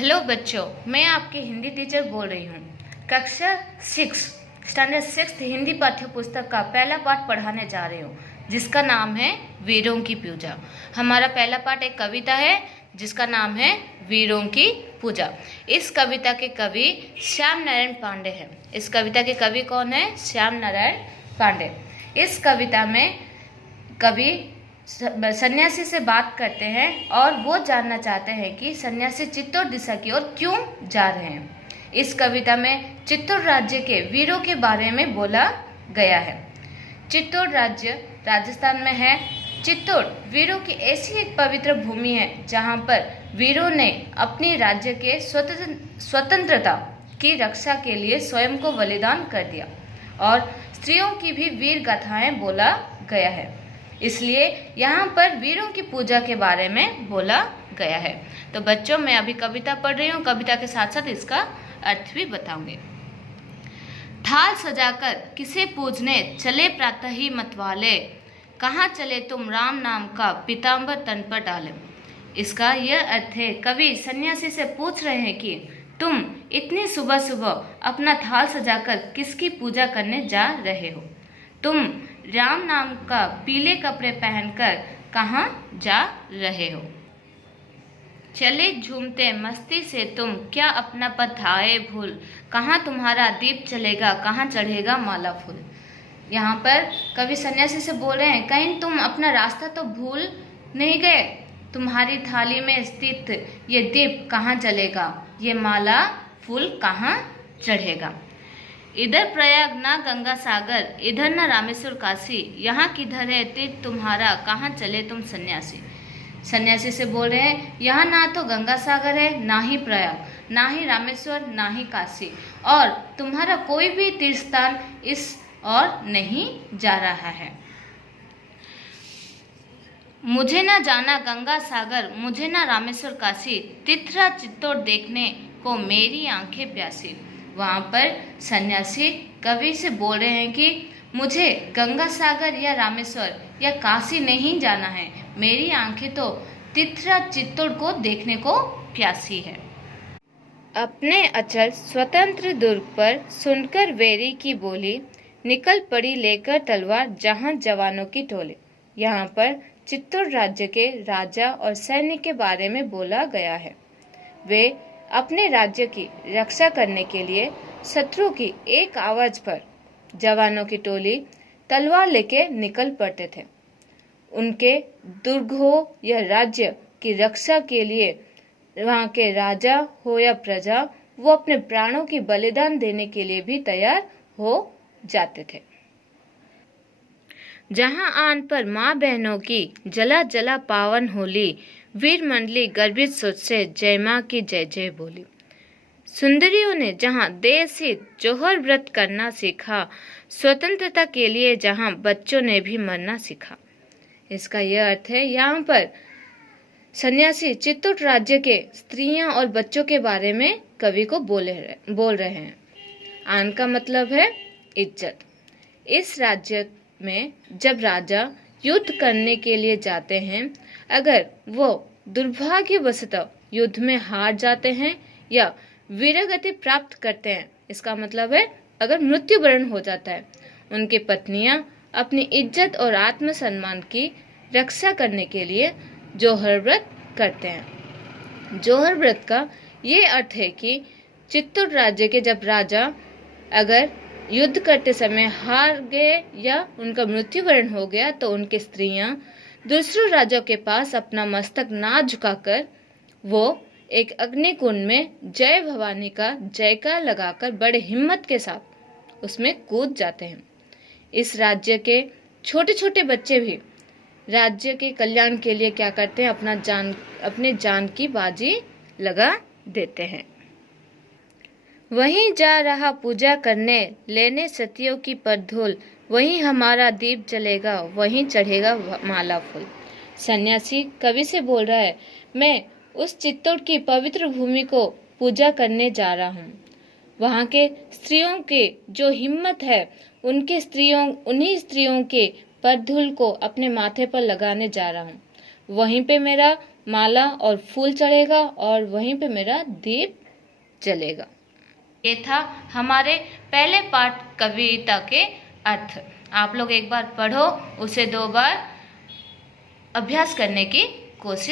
Hello बच्चों, मैं आपकी हिंदी टीचर बोल रही हूँ। कक्षा 6 स्टैंडर्ड 6 हिंदी पाठ्य पुस्तक का पहला पाठ पढ़ाने जा रही हूँ, जिसका नाम है वीरों की पूजा। हमारा पहला पाठ एक कविता है जिसका नाम है वीरों की पूजा। इस कविता के कवि श्याम नारायण पांडे हैं। इस कविता के कवि कौन है? श्याम नारायण पांडे। इस कविता में कवि सन्यासी से बात करते हैं और वो जानना चाहते हैं कि सन्यासी चित्तौड़ दिशा की ओर क्यों जा रहे हैं। इस कविता में चित्तौड़ राज्य के वीरों के बारे में बोला गया है। चित्तौड़ राज्य राजस्थान में है। चित्तौड़ वीरों की ऐसी एक पवित्र भूमि है जहां पर वीरों ने अपनी राज्य के स्वतंत्रता की रक्षा के लिए स्वयं को बलिदान कर दिया और स्त्रियों की भी वीर गाथाएं बोला गया है। इसलिए यहाँ पर वीरों की पूजा के बारे में बोला गया है। तो बच्चों, मैं अभी कविता पढ़ रही हूँ। कविता के साथ साथ इसका अर्थ भी बताऊंगी। थाल सजाकर किसे पूजने चले प्रातः ही मतवाले, कहाँ चले तुम राम नाम का पीताम्बर तन पर डाले। इसका यह अर्थ है, कवि सन्यासी से पूछ रहे हैं कि तुम इतनी सुबह सुबह अपना थाल सजाकर किसकी पूजा करने जा रहे हो। तुम राम नाम का पीले कपड़े पहनकर कहाँ जा रहे हो। चले झूमते मस्ती से तुम क्या अपना पथ आए भूल, कहाँ तुम्हारा दीप चलेगा कहाँ चढ़ेगा माला फूल। यहाँ पर कवि सन्यासी से बोल रहे हैं, कहीं तुम अपना रास्ता तो भूल नहीं गए। तुम्हारी थाली में स्थित ये दीप कहाँ जलेगा, ये माला फूल कहाँ चढ़ेगा। इधर प्रयाग ना गंगा सागर, इधर ना रामेश्वर काशी, यहाँ किधर है तीर्थ तुम्हारा, कहाँ चले तुम सन्यासी। सन्यासी से बोल रहे हैं, यहाँ ना तो गंगा सागर है, ना ही प्रयाग, ना ही रामेश्वर, ना ही काशी, और तुम्हारा कोई भी तीर्थ स्थान इस और नहीं जा रहा है। मुझे ना जाना गंगा सागर, मुझे ना रामेश्वर काशी, तिथरा चित्तौड़ देखने को मेरी आंखें प्यासी। वहाँ पर सन्यासी कवि से बोल रहे हैं कि मुझे गंगा सागर या रामेश्वर या काशी नहीं जाना है, मेरी आंखें तो तिथरा चित्तौड़ को देखने को प्यासी है। अपने अचल स्वतंत्र दुर्ग पर सुनकर वेरी की बोली, निकल पड़ी लेकर तलवार जहां जवानों की टोली। यहाँ पर चित्तौड़ राज्य के राजा और सैनिक के बारे में बोला गया है। वे अपने राज्य की रक्षा करने के लिए शत्रु की एक आवाज पर जवानों की टोली तलवार लेके निकल पड़ते थे। उनके दुर्ग हो या राज्य की रक्षा के लिए वहाँ के राजा हो या प्रजा, वो अपने प्राणों की बलिदान देने के लिए भी तैयार हो जाते थे। जहाँ आन पर माँ बहनों की जला जला पावन होली, वीर मंडली गर्भित सोच से जय माँ की जय जय बोली। सुंदरियों ने जहाँ देश हित जौहर व्रत करना सीखा, स्वतंत्रता के लिए जहाँ बच्चों ने भी मरना सीखा। इसका यह अर्थ है, यहाँ पर सन्यासी चित्तौड़ राज्य के स्त्रियां और बच्चों के बारे में कवि को बोल रहे हैं। आन का मतलब है इज्जत। इस राज्य में जब राजा युद्ध करने के लिए जाते हैं, अगर वो दुर्भाग्यवशतः युद्ध में हार जाते हैं या वीरगति प्राप्त करते हैं, इसका मतलब है अगर मृत्युवरण हो जाता है, उनकी पत्नियां अपनी इज्जत और आत्मसम्मान की रक्षा करने के लिए जौहर व्रत करते हैं। जौहर व्रत का ये अर्थ है कि चित्तौड़ राज्य के जब राजा अगर युद्ध करते समय हार गए या उनका मृत्युवरण हो गया, तो उनकी स्त्रियां दूसरे राजाओं के पास अपना मस्तक ना झुकाकर वो एक अग्निकुंड में जय भवानी का जयकार लगाकर बड़े हिम्मत के साथ उसमें कूद जाते हैं। इस राज्य के छोटे छोटे बच्चे भी राज्य के कल्याण के लिए क्या करते हैं, अपने जान की बाजी लगा देते हैं। वहीं जा रहा पूजा करने, लेने सतियों की परधूल, वहीं हमारा दीप जलेगा वहीं चढ़ेगा माला फूल। सन्यासी कवि से बोल रहा है, मैं उस चित्तौड़ की पवित्र भूमि को पूजा करने जा रहा हूँ। वहाँ के स्त्रियों के जो हिम्मत है, उन्हीं स्त्रियों के परधूल को अपने माथे पर लगाने जा रहा हूँ। वहीं पे मेरा माला और फूल चढ़ेगा और वहीं पे मेरा दीप जलेगा। ये था हमारे पहले पाठ कविता के अर्थ। आप लोग एक बार पढ़ो, उसे 2 बार अभ्यास करने की कोशिश